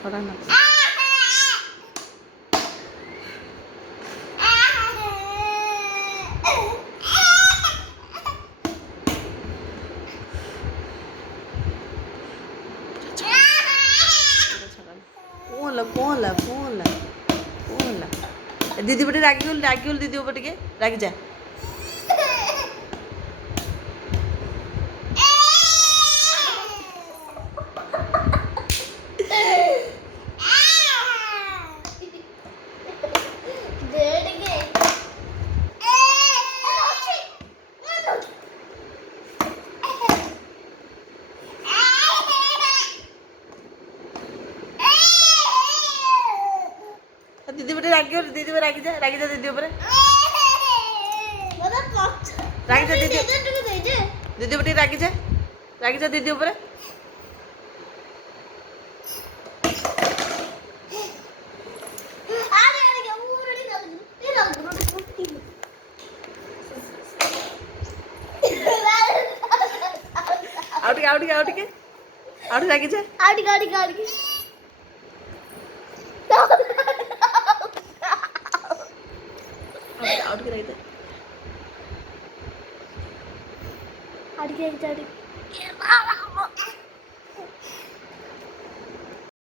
ছড়া না কোলা কোলা কোলা কোলা দিদি পଟେ ରାଗିଗଲୁ ଦିଦି ଉପରେ ଟିକେ ରାଗିଯା ଦିଦି ପଟେ ରାଗିଗଲୁ ଦିଦି ଉପରେ ରାଗିଯା ଦିଦି ଉପରେ ରାଗିଯା ଦିଦି ଉପରେ ରାଗିଯା ଦିଦି ଉପରେ ଆଉ ଟିକେ ରାଗିଯା ଆଉ ଟିକେ ରାଗିଯା Adik.